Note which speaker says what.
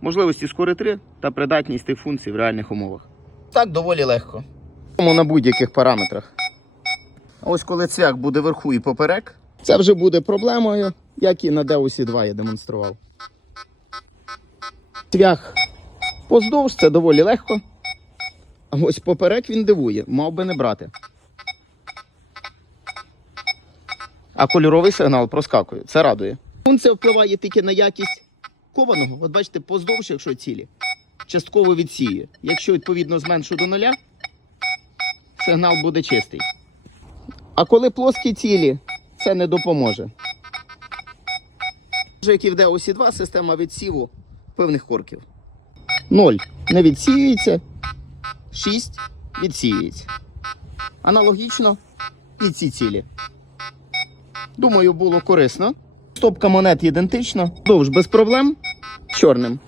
Speaker 1: можливості скори 3 та придатність тих функцій в реальних умовах. Так доволі легко. Тому на будь-яких параметрах. А ось коли цвях буде вверху і поперек, це вже буде проблемою, як і на Deus 2 я демонстрував. Цвях поздовж це доволі легко. А ось поперек він дивує, мав би не брати. А кольоровий сигнал проскакує. Це радує. Функція впливає тільки на якість кованого. От бачите, поздовж, якщо цілі, частково відсіює. Якщо відповідно зменшу до нуля, сигнал буде чистий. А коли плоскі цілі, це не допоможе. Вже як і в Deus 2 система відсіву певних корків. 0 не відсіюється, 6 відсіюється. Аналогічно і ці цілі. Думаю, було корисно. Стопка монет ідентична, довж без проблем, чорним.